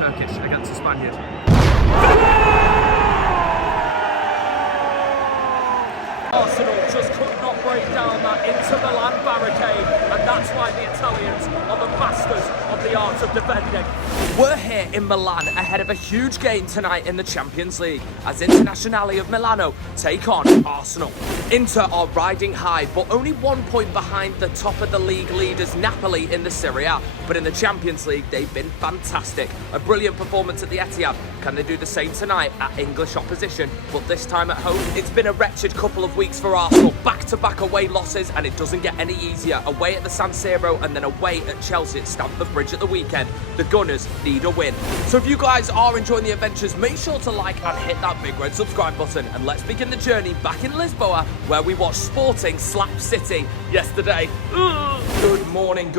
Turkish against the Spaniard. Arsenal just could not break down that Inter Milan barricade, and that's why the Italians are the masters of the art of defending. We're here in Milan ahead of a huge game tonight in the Champions League as Internazionale of Milano take on Arsenal. Inter are riding high, but only 1 point behind the top of the league leaders Napoli in the Serie A. But in the Champions League, they've been fantastic. A brilliant performance at the Etihad. Can they do the same tonight at English opposition, but this time at home? It's been a wretched couple of weeks for Arsenal. Back-to-back away losses, and it doesn't get any easier. Away at the San Siro and then away at Chelsea at Stamford Bridge at the weekend. The Gunners need a win. So if you guys are enjoying the adventures, make sure to like and hit that big red subscribe button, and let's begin the journey back in Lisboa, where we watched Sporting slap City yesterday. Good morning,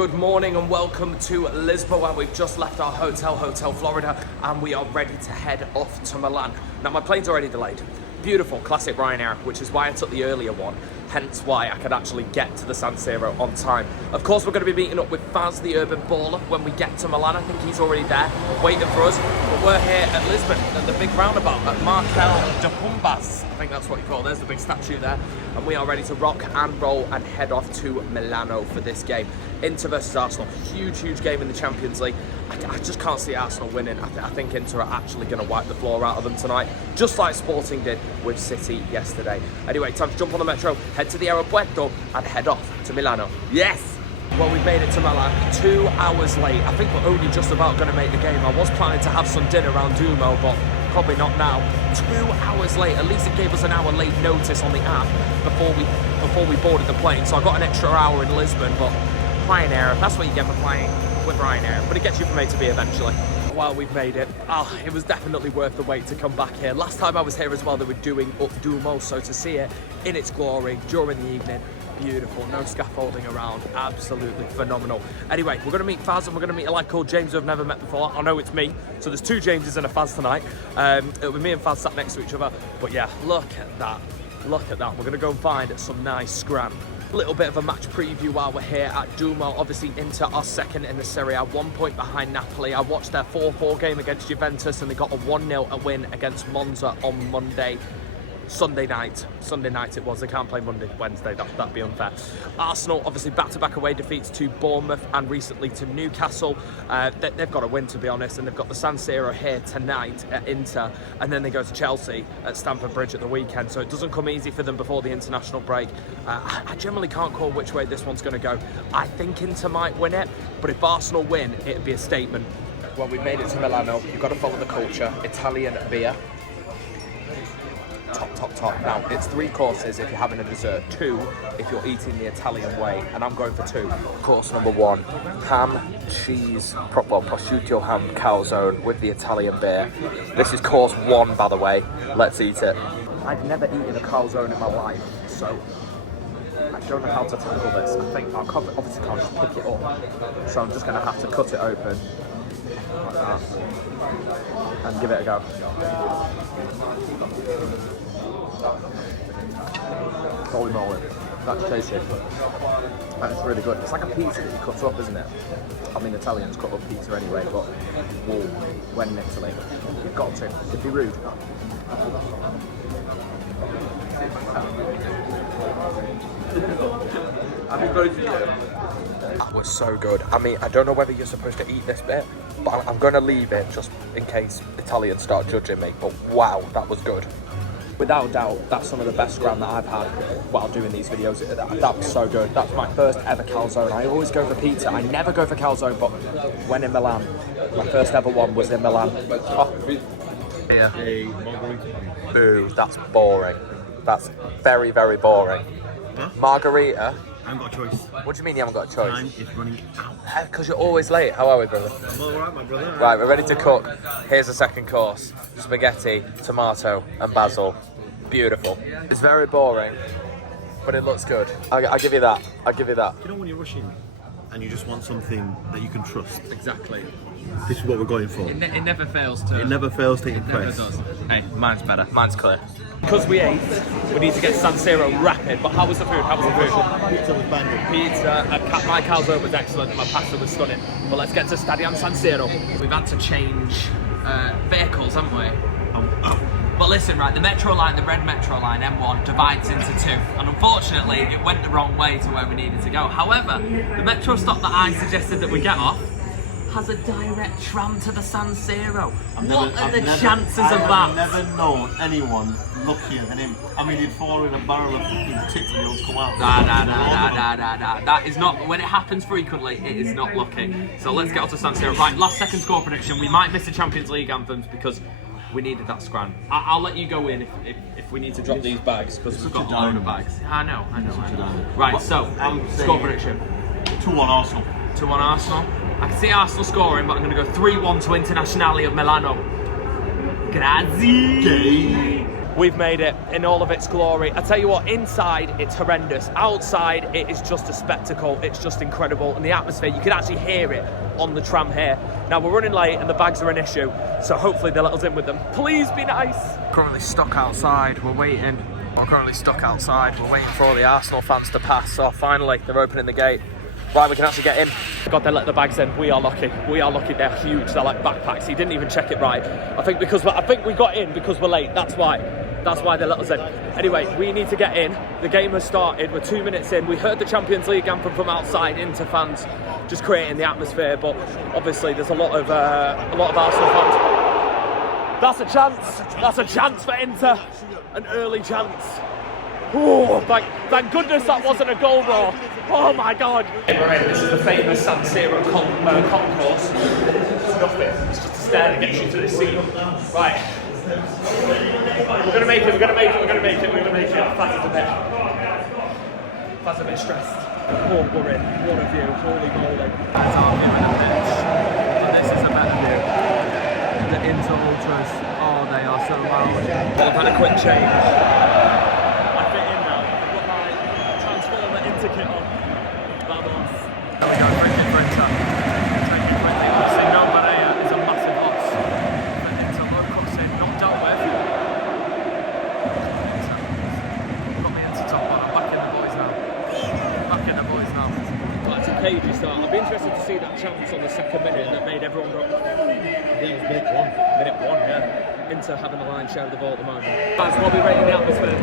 and welcome to Lisboa. We've just left our Hotel Florida, and we are ready to head off to Milan. Now, my plane's already delayed. Beautiful, classic Ryanair, which is why I took the earlier one, hence why I could actually get to the San Siro on time. Of course, we're going to be meeting up with Faz, the urban baller, when we get to Milan. I think he's already there, waiting for us. But we're here at Lisbon, at the big roundabout, at Marquês de Pombas. I think that's what you call it. There's the big statue there. And we are ready to rock and roll and head off to Milano for this game. Inter versus Arsenal, huge game in the Champions League. I just can't see Arsenal winning. I think Inter are actually going to wipe the floor out of them tonight, just like Sporting did with City yesterday. Anyway, time to jump on the metro, head to the aeropuerto and head off to Milano. Yes! Well, we've made it to Milan 2 hours late. I think we're only just about going to make the game. I was planning to have some dinner around Duomo, but probably not now. 2 hours late. At least it gave us an hour late notice on the app before we boarded the plane. So I got an extra hour in Lisbon, but Ryanair, that's what you get for flying with Ryanair, but it gets you from A to B eventually. While we've made it, it was definitely worth the wait to come back here. Last time I was here as well, they were doing Up Duomo, so to see it in its glory during the evening, beautiful, no scaffolding around, absolutely phenomenal. Anyway, we're going to meet Faz, and we're going to meet a lad called James who I've never met before. I know it's me, so there's 2 Jameses and a Faz tonight. It'll be me and Faz sat next to each other, but yeah, look at that. We're going to go and find some nice scram. Little bit of a match preview while we're here at Duomo. Obviously, Inter are second in the Serie A, 1 point behind Napoli. I watched their 4-4 game against Juventus, and they got a 1-0 win against Monza on Sunday night it was. They can't play Monday, Wednesday, that'd be unfair. Arsenal, obviously back-to-back away defeats to Bournemouth and recently to Newcastle. They've got to win, to be honest, and they've got the San Siro here tonight at Inter, and then they go to Chelsea at Stamford Bridge at the weekend, so it doesn't come easy for them before the international break. I generally can't call which way this one's going to go. I think Inter might win it, but if Arsenal win, it'd be a statement. Well, we've made it to Milano. You've got to follow the culture. Italian beer. Top. Now, it's 3 courses if you're having a dessert, 2 if you're eating the Italian way, and I'm going for 2. Course number 1, ham, cheese, prosciutto ham calzone with the Italian beer. This is course 1, by the way. Let's eat it. I've never eaten a calzone in my life, so I don't know how to tackle this. I think I obviously can't just pick it up, so I'm just going to have to cut it open like that and give it a go. Holy moly, that's tasty. That's really good. It's like a pizza that you cut up, isn't it? I mean, Italians cut up pizza anyway, but whoa, when in Italy, you've got to. It'd be rude. That was so good. I mean, I don't know whether you're supposed to eat this bit, but I'm going to leave it just in case Italians start judging me. But wow, that was good. Without doubt, that's some of the best scram that I've had while doing these videos. That was so good. That's my first ever calzone. I always go for pizza. I never go for calzone, but when in Milan, my first ever one was in Milan. Oh. Yeah. Boo, that's boring. That's very boring. Huh? Margarita. I haven't got a choice. What do you mean you haven't got a choice? Time is running out. Because you're always late. How are we, brother? I'm alright, my brother. Right, we're ready to cook. Here's the second course. Spaghetti, tomato and basil. Beautiful. It's very boring, but it looks good. I'll give you that. You know when you're rushing and you just want something that you can trust? Exactly. This is what we're going for. It never fails to... It never fails to impress. Never does. Hey, mine's better. Mine's clear. Because we ate, we need to get San Siro rapid. But how was the food? How was the food? Pizza was banging. Pizza, my calzone was excellent, my pasta was stunning. But let's get to Stadium San Siro. We've had to change vehicles, haven't we? But listen, right, the metro line, the red metro line, M1, divides into two. And unfortunately, it went the wrong way to where we needed to go. However, the metro stop that I suggested that we get off has a direct tram to the San Siro. What are the chances of that? I've never known anyone luckier than him. I mean, he'd fall in a barrel of fucking tits and he'll come out. That is not, when it happens frequently, it is not lucky. So let's get on to San Siro. Right, last second score prediction. We might miss the Champions League anthems because we needed that scran. I'll let you go in if we need to drop these bags because we've got a load of bags. I know. Right, so, score prediction. 2-1 Arsenal. 2-1 Arsenal. I can see Arsenal scoring, but I'm going to go 3-1 to Internazionale of Milano. Grazie. We've made it in all of its glory. I tell you what, inside it's horrendous. Outside it is just a spectacle. It's just incredible. And the atmosphere, you can actually hear it on the tram here. Now we're running late and the bags are an issue, so hopefully they'll let us in with them. Please be nice. Currently stuck outside, we're waiting. We're currently stuck outside. We're waiting for all the Arsenal fans to pass. So finally, they're opening the gate. Right, we can actually get in. God, they let the bags in. We are lucky. We are lucky. They're huge. They're like backpacks. He didn't even check it right. I think we got in because we're late. That's why they let us in. Anyway, we need to get in. The game has started. We're 2 minutes in. We heard the Champions League anthem from outside into fans, just creating the atmosphere. But obviously, there's a lot of Arsenal fans. That's a chance. That's a chance for Inter. An early chance. Oh, thank goodness that wasn't a goal roar. Oh my God. This is the famous San Siro concourse. It's nothing. It's just a stair that gets you to this scene. Right. We're going to make it. Faz a bit stressed. Oh, we're in. What a view. Holy moly. That's our view in the pitch. And this is a better view. The Inter Ultras. Oh, they are so loud. Well, I've had a quick change. Ticket on. Vamos. There we go, drinking for Inter. Drinking quickly. Signal Maria is a massive loss. And Inter low crossing, not dealt with. Got me into top one. I'm backing the boys now. Well, it's a cagey start. I'll be interested to see that chance on the second minute that made everyone go. Yeah, it was minute one. Minute one, yeah. Inter having the line share of the ball at the moment. Guys, we'll be rating the atmosphere.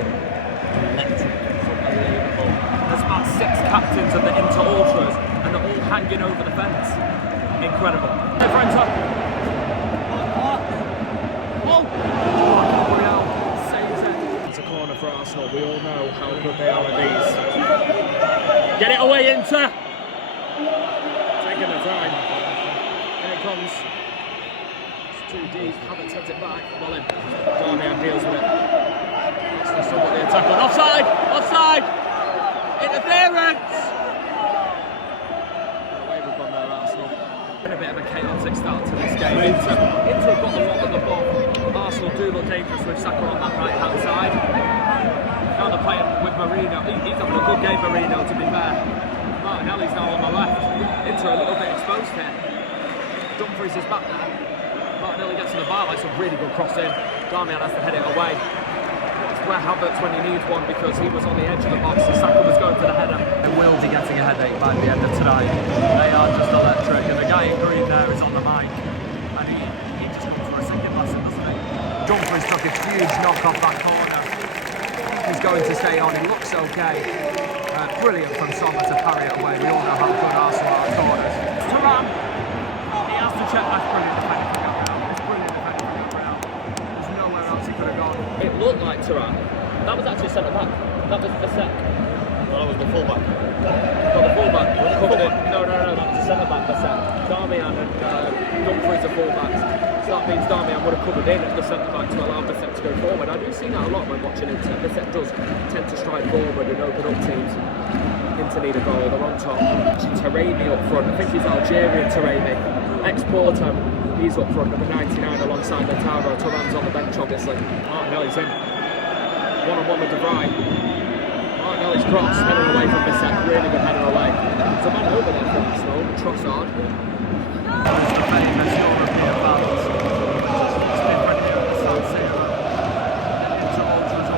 Electric. Unbelievable. There's about 6 captains of the Inter Ultras and they're all hanging over the fence. Incredible. Hey, friends up. Oh! Gabriel saves it. It's a corner for Arsenal. We all know how good they are at these. Get it away, Inter! Taking the time. Here it comes. It's too deep. Havertz heads it back. Well in. Darmian deals with it. Arsenal still got the attack on. Offside! Offside! Interference! Away we've gone there, Arsenal. Been a bit of a chaotic start to this game. Inter have got a lot of the ball. Arsenal do look dangerous with Saka on that right hand side. Now they're playing with Marino. He's having a good game, Marino, to be fair. Martinelli's now on the left. Inter a little bit exposed here. Dumfries is back there. Martinelli gets to the bar, like some really good cross in. Darmian has to head it away. Where Havertz when he needs one because he was on the edge of the box and Saka was going for the header. They will be getting a headache by the end of tonight. They are just electric and the guy in green there is on the mic and he just comes for a singing lesson, doesn't he? Dumfries took a huge knock off that corner. He's going to stay on, he looks okay. Brilliant from Sommer to parry it away. We all know how good Arsenal are at corners. Thuram, he has to check. That's brilliant defending from Gabriel. It's brilliant defending from Gabriel. There's nowhere else he could have gone. It looked like Thuram. That was actually centre back. That was the set. No, that was the fullback. Oh, the fullback covered it. No, that was the centre back. The set. Darmian and Dumfries are fullbacks. So that means Darmian would have covered in at the centre back to allow Bissett to go forward. I do see that a lot when watching Inter. Bissett does tend to stride forward and open up teams. Inter need a goal. They're on top. Taremi up front. I think he's Algerian Taremi. Ex-Porto. He's up front, number 99 alongside Lautaro. Thuram's on the bench, obviously. Martinelli's in. One-on-one with De Vrij. Martinelli's cross, heading away from Bissett. Really good header away. There's a man over there for Arsenal, Trossard. It's the famous European balance. It's different here at San Siro. Inter Ultras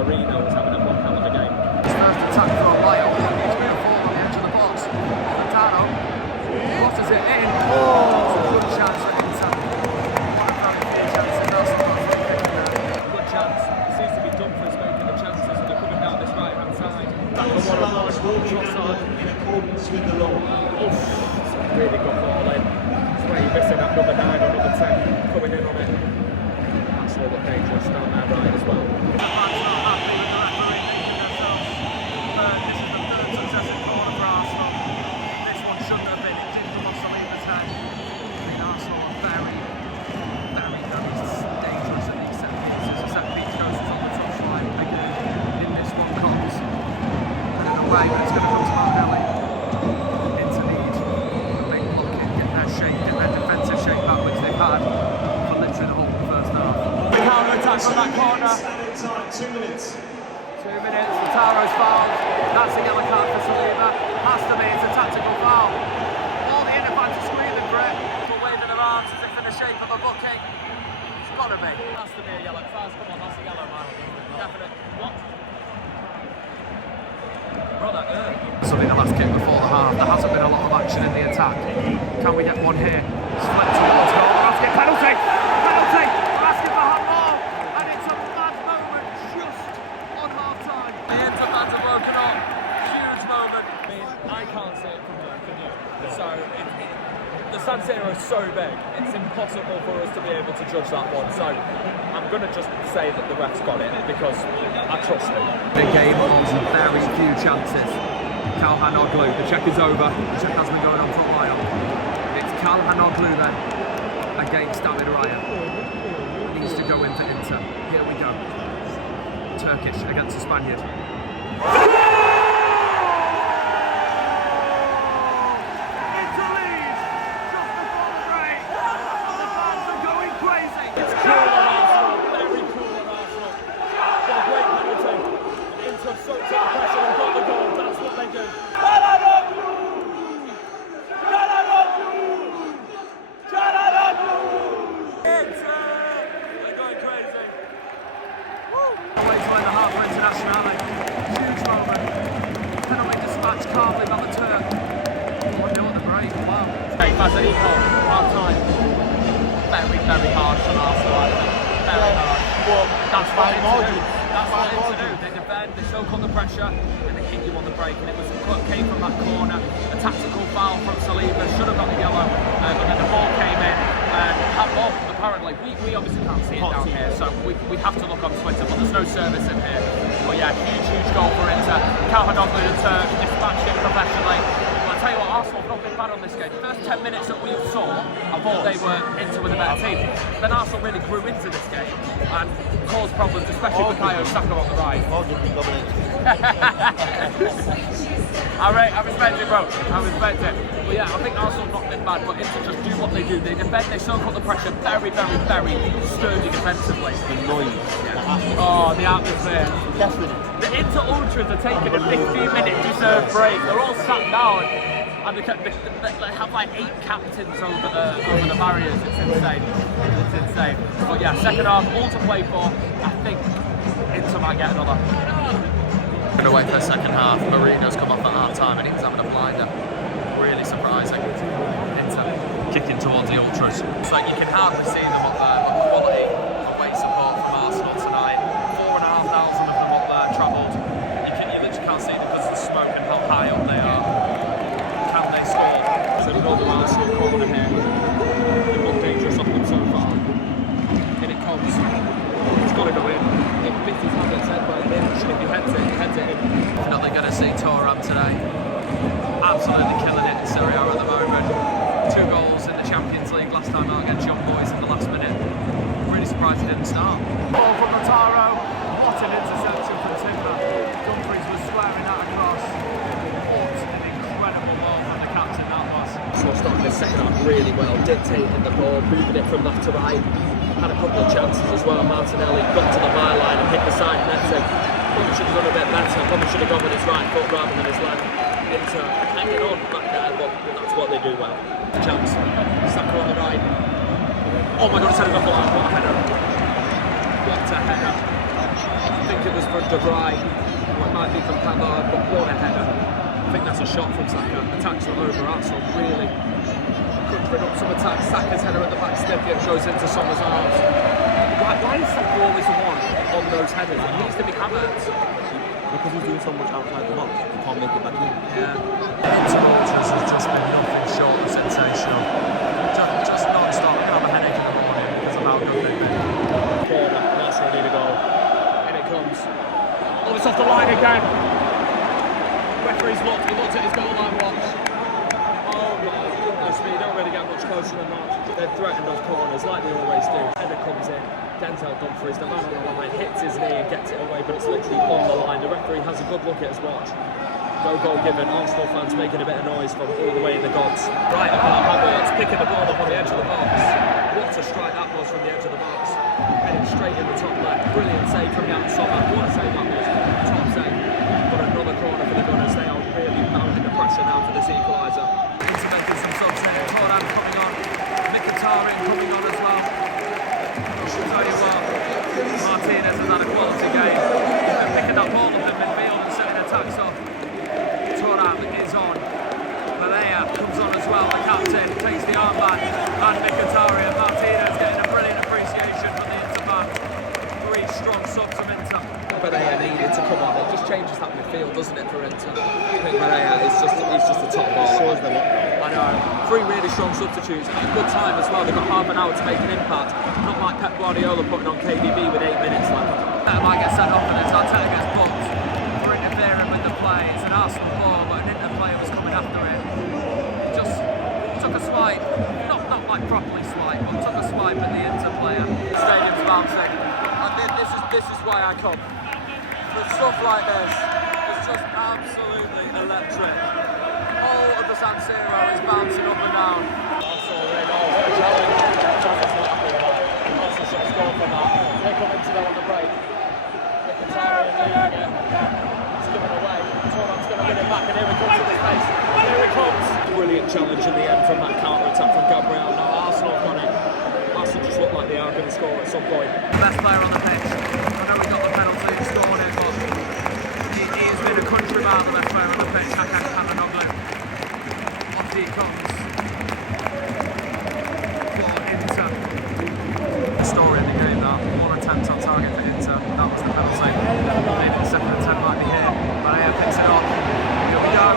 Marino was having a one hell of a game. His first attack from Lyle. He's going to fall on the edge of the box. Calhanoğlu crosses it in. It's a good chance for Inter. Good chance. Seems to be Dumfries making the chances and they're coming down this right hand side. Back to Trossard. Really good ball in. That's where you're missing that number 9 or number 10 coming in on it. That's all the dangerous down there right as well. But it's going to come to Martinelli. Into need. Big blocking, get their shape, get their defensive shape back, which they've had for literally the whole first half. Counter attack on that corner. 2 minutes. 2 minutes. Lautaro's fouled. That's a yellow card for Saliba. Has to be. It's a tactical foul. All the inner fans are screaming for it. People waving their arms as if in the shape of a booking. It's got to be. Has to be a yellow. Faz, come on, that's a yellow, man. Definite. What? Something the last kick before the half. There hasn't been a lot of action in the attack. Can we get one here? It's flipped towards goal. We're asking penalty! Penalty! We're asking for handball! And it's a mad moment just on half time. The Inter fans have woken up. Huge moment. I mean, I can't see it from here, can you? So, the San Siro is so big, it's impossible for us to be able to judge that one. So, I'm going to just say that the ref's got it because I trust him. Big game on very few chances. Calhanoğlu, the check is over. The check has been going on for a while. It's Calhanoğlu then against David Raya. Needs to go in for Inter. Here we go. Turkish against the Spaniard. Very harsh on Arsenal, I think. Very harsh. That's what Inter do. They defend, they soak on the pressure, and they hit you on the break. And it came from that corner. A tactical foul from Saliba, should have got the yellow, but then the ball came in. Handball, apparently. We obviously can't see it down here, so we have to look on Twitter, but there's no service in here. But yeah, huge goal for Inter. Calhanoğlu the Turk dispatched it professionally. I'll tell you what, Arsenal have not been bad on this game. The first 10 minutes that we saw, I thought they were Inter with a better team. Then Arsenal really grew into this game and caused problems, especially with Bukayo Saka on the right. I respect it, bro. I respect it. But yeah, I think Arsenal have not been bad, but Inter just do what they do. They defend, they soak up the pressure very sturdy defensively. The noise. Yeah. Oh, the atmosphere. Definitely. The Inter Ultras are taking a 15-minute deserved break. They're all sat down and they have like 8 captains over the barriers. It's insane. It's insane. But yeah, second half, all to play for. I think Inter might get another. Going away for the second half. Marino's come off at half time and he's having a blinder. Really surprising. Inter kicking towards the Ultras. It's like you can hardly see them up there, but quality away support from Arsenal tonight. 4,500 of them up there travelled. You literally can't see them because of the smoke and how high up they are. Can they score? So another Arsenal corner here. They've got dangerous off them so far. In it comes. It's got to go in. If Bitty's had its head by the bench, if he heads it in. Not they're going to see Thuram today. Absolutely killing it in Serie A at the moment. 2 goals in the Champions League last time out against Young Boys in the last minute. Really surprised he didn't start. Ball from Lautaro. What an interception from Timber. Dumfries was squaring that across. What an incredible ball from the captain that was. So starting the second half really well, dictating the ball, moving it from left to right. Had a couple of chances as well. Martinelli got to the byline and hit the side netting. Probably should have done a bit better. Probably should have gone with his right foot rather than his left. Inter hanging on back there, but that's what they do well. Chance, Saka on the right. Oh my god, it's headed off line. What a header. What a header. I think it was from De Vrij, or it might be from Calhanoğlu, but what a header. I think that's a shot from Saka. Attacks are over, Arsenal really conjuring up some attacks. Saka's header at the back step, it goes into Sommer's arms. Why is Saka always the one on those headers? It needs to be Havertz. Because he's doing so much outside the box, he can't make it back in. Yeah. Ultras has just been nothing short of sensational. Just non-stop. I'm going to have a headache in the morning because of how good they've been. Corner, that's ready to go. In it comes. Oh, it's off the line again. Referee's looked, he looked at his goal line watch. Oh my goodness me, don't really get much closer than that. They've threatened off corners like they always do. Header comes in, Denzel Dumfries, the man on the line, hits his knee and gets it away, but it's literally on the line. The referee has a good look at his watch. No goal given. Arsenal fans making a bit of noise from all the way in the gods. Right about Havertz, picking the ball up on the edge of the box. What a strike that was from the edge of the box. Heading straight in the top left. Brilliant save from Jan Sommer. What a save that was. Top save. But another corner for the Gunners. They are really pounding the pressure now for this equaliser. Into making some subs there. Corner coming on. Mkhitaryan coming on as well. I'll tell you what, Martinez has had a quality game. He's been picking up ball up in midfield and setting attacks off. Thuram is on. Malaya comes on as well, the captain, takes the armband, and Mkhitaryan. Martinez getting a brilliant appreciation from the Inter fan. Three strong subs from Inter. Malaya needed to come on. It just changes that midfield, doesn't it, for Inter? I think Malaya is just a top ball. I know. Three really strong substitutes and at a good time as well. They've got half an hour to make an impact. Not like Pep Guardiola putting on KDB with 8 minutes left. That might get sent off and as Arteta gets booked for interfering with the play. It's an Arsenal ball, but an Inter player was coming after it. Just took a swipe, not like properly swipe, but took a swipe at the Inter player. Stadium's bouncing. And this is why I come. For stuff like this, it's just absolutely electric. All of the San Siro is bouncing up and down. Arsenal win. Oh, what a challenge. Arsenal's not happy with that. Arsenal should have scored from that. They come into them on the break. Mkhitaryan leading it. It's given away. Thuram's going to win it back, and here he comes to the space. Here he comes. Brilliant challenge in the end from that counter-attack from Gabriel. Now Arsenal have got it. Arsenal just look like they are going to score at some point. Best player on the pitch. I know we got the penalty and scored it, but he has been a country mile the best player on the pitch. Calhanoğlu. Off he comes. For Inter. The story of the game, that one attempt on target for Inter. That was the penalty. Maybe the second attempt might be here. Malaya picks it up. Here we go.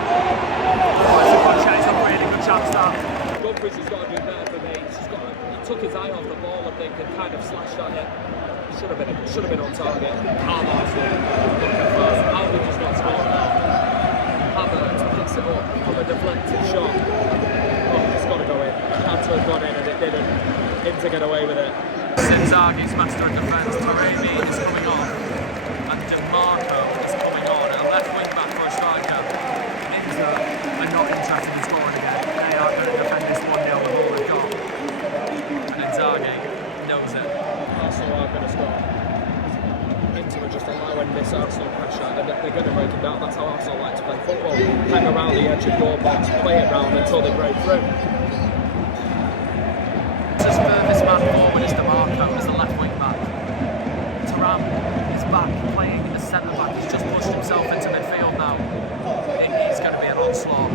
Oh, it's a good chance. It's a really good chance that. Dumfries has got to do better for me. He took his eye off the ball, I think, and kind of slashed at it. Should have been on target. Havertz looking fast. Aldi just got scored now. Havertz picks it up from a deflected shot. Oh, it's got to go in. It had to have gone in and it didn't. Inter get away with it. Sinzagi's mastering defence. Taremi is coming on. And DeMarco is coming on. A left wing back for a striker. Inter are not interested in scoring again. They are going to defend this 1-0 with all they've got. And Inzaghi knows it. Arsenal are going to score. Inter are just allowing this Arsenal pressure and they're going to break it down. That's how Arsenal like to play football. Hang around the edge of your box, play it round until they break through. His furthest man forward is DeMarco, as the left wing back. Thuram is back playing as centre back. He's just pushed himself into midfield now. It's going to be an onslaught.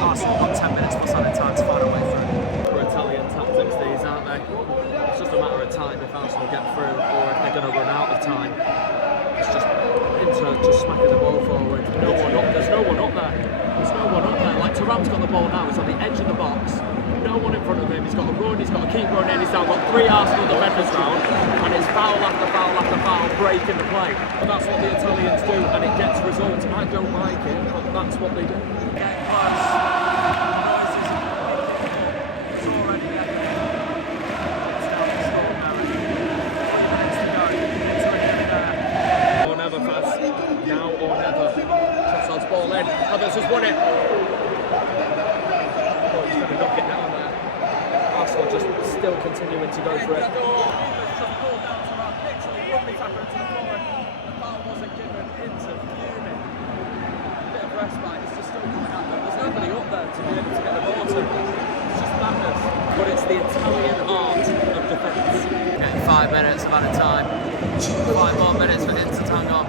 Arsenal got 10 minutes plus added time to find a way through. For Italian tactics, these, aren't they? It's just a matter of time if Arsenal get through or if they're going to run out of time. It's just Inter just smacking the ball forward. No one up. There's no one up there. There's no one up there. Like Thuram's got the ball now. He's on the edge of the box. No one in front of him. He's got to run. He's got to keep running. He's now got 3 Arsenal defenders round, and it's foul after foul after foul, breaking the play. But that's what the Italians do, and it gets results. I don't like it, but that's what they do. Getting close. It's already the end of the game. It's now extraordinary. 3 minutes to go. It's already there. Or never, Faz. Now or never. Trossard's ball in. Havertz has won it. Oh, he's going to knock it down there. Arsenal just still continuing to go for it. Just pulled down to that, literally rugby tackle into the floor. The foul wasn't given. Inter fuming. Bit of respite. It's just still coming at them. There's nobody up there to be able to get the ball to. It's just madness. But it's the Italian art of defence. Getting 5 minutes of added time. 5 more minutes for Inter to hang on.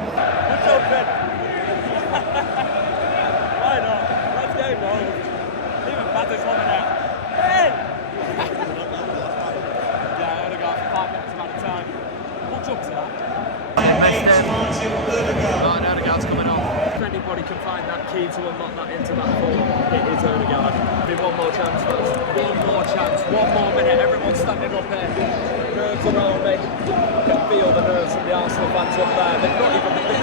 key to unlock that into that form. It is Odegaard. Be one more chance first. One more chance. 1 more minute. Everyone's standing up there. Nerves around me. You can feel the nerves from the Arsenal fans up there. They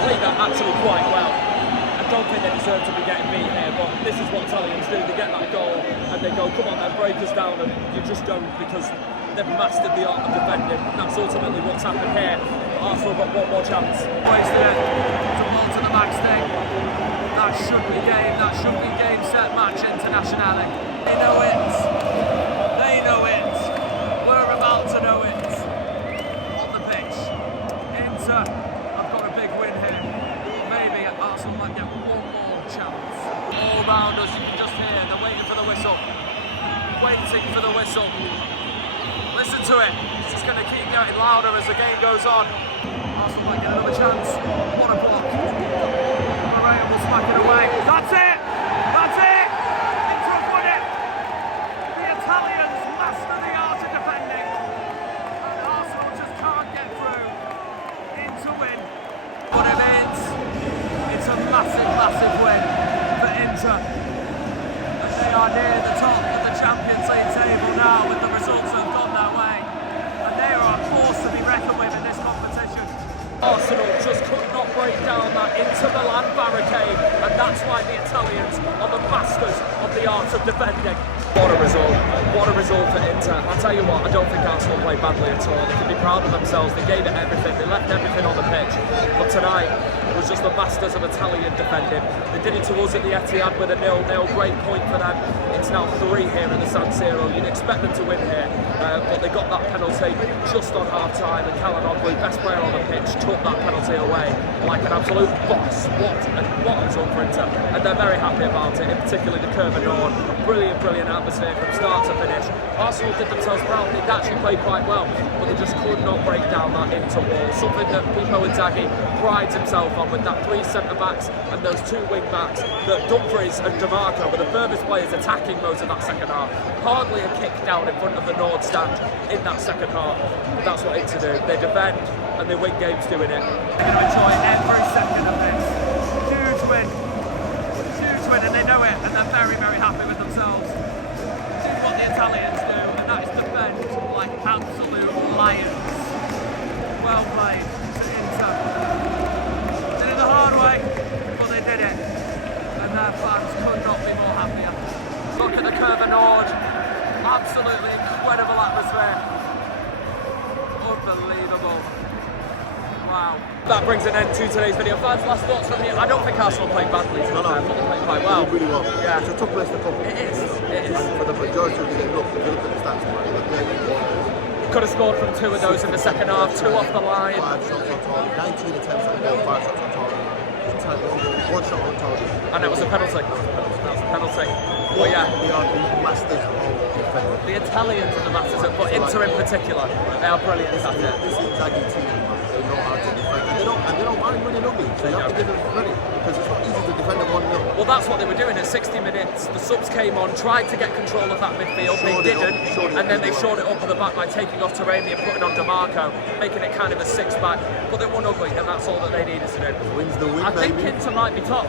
played that actually quite well. I don't think they deserve to be getting beat here, but this is what Italians do. They get that goal and they go, come on then, break us down, and you just don't, because they've mastered the art of defending. That's ultimately what's happened here. Arsenal got 1 more chance. Wasted it. It's a ball to the back stick. That should be game. That should be game, set, match, internationale. They know it. They know it. We're about to know it. On the pitch. Inter have got a big win here. Maybe Arsenal might get 1 more chance. All round us, you can just hear they're waiting for the whistle. Waiting for the whistle. Listen to it. It's just going to keep getting louder as the game goes on. Arsenal might get another chance. What a block. Araenal will smack it away. That's it! That's it! Inter have won it! The Italians master the art of defending. And Arsenal just can't get through. Inter win. What it means, it's a massive, massive win for Inter. And they are near the top of the Champions League table now with the results that have gone their way. And they are a force to be reckoned with in this competition. Arsenal just could not break down that Inter Milan barricade, and that's why the Italians are the masters of the art of defending. What a result. What a result for Inter. I'll tell you what, I don't think Arsenal played badly at all. They can be proud of themselves. They gave it everything. They left everything on the pitch. But tonight, it was just the masters of Italian defending. They did it to us at the Etihad with a 0-0. Great point for them. It's now 3 here in the San Siro. You'd expect them to win here, but they got that penalty just on half-time, and Calhanoğlu, best player on the pitch, took that penalty away like an absolute boss. What a result for Inter. And they're very happy about it, in particular the Calhanoğlu. Brilliant, brilliant atmosphere from start to finish. Arsenal did themselves proud. They actually played quite well, but they just could not break down that Inter wall. Something that Pipo Inzaghi prides himself on, with that 3 centre-backs and those 2 wing-backs, that Dumfries and DiMarco were the furthest players attacking most of that second half. Hardly a kick down in front of the Nord stand in that second half. But that's what Inter do. They defend and they win games doing it. They're going to enjoy every second of this. Huge win, and they know it, and they're very, very happy with themselves. Do what the Italians do, and that is defend like absolute lions. Well played to Inter. Did it the hard way, but they did it, and their fans could not be more happier. Look at the Calhanoğlu. Absolutely incredible atmosphere. Unbelievable. Wow. That brings an end to today's video. Fans, last thoughts from you? I don't think Arsenal played badly. No, They played quite well. Really well. Yeah. It's a tough place to come. It is. It is. And for the majority of the game, look, if you look at the stats, man, Could have scored from 2 of those in the second half, 2 off the line. 5 shots on target, 19 attempts on goal, 5 shots on target. Inter, 1 shot on target. And it was a penalty. That was a penalty. But yeah, We are the masters of defending. the Italians are the masters of, but Inter in particular, they are brilliant at it. This is Inzaghi team, man. They know how to defend. And they don't mind winning ugly. So you have to give them credit, because it's not easy to defend a 1-0. Well, that's what they were doing at 60 minutes. The subs came on, tried to get control of that midfield. Shored They it up, didn't, shored it and then up they really shored it up at the back by taking off Taremi and putting on DiMarco, making it kind of a 6-back. But they won ugly, and that's all that they needed to do. Wins the win, I think baby. Inter might be top.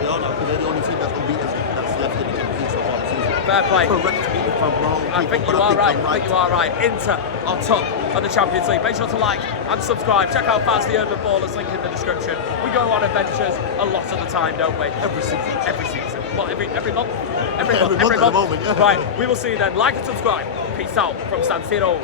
They are now, because they're the only team that's unbeaten that's left in the Champions League so far this season. Fair play. Correct me if I'm wrong. I think you are right. I think you are right. Inter on top of the Champions League. Make sure to like and subscribe. Check out Fans the Urban Ballers, link in the description. We go on adventures a lot of the time, don't we? Every season. Every season. Well, every month. Every Every month at the moment, yeah. Right. We will see you then. Like and subscribe. Peace out from San Siro.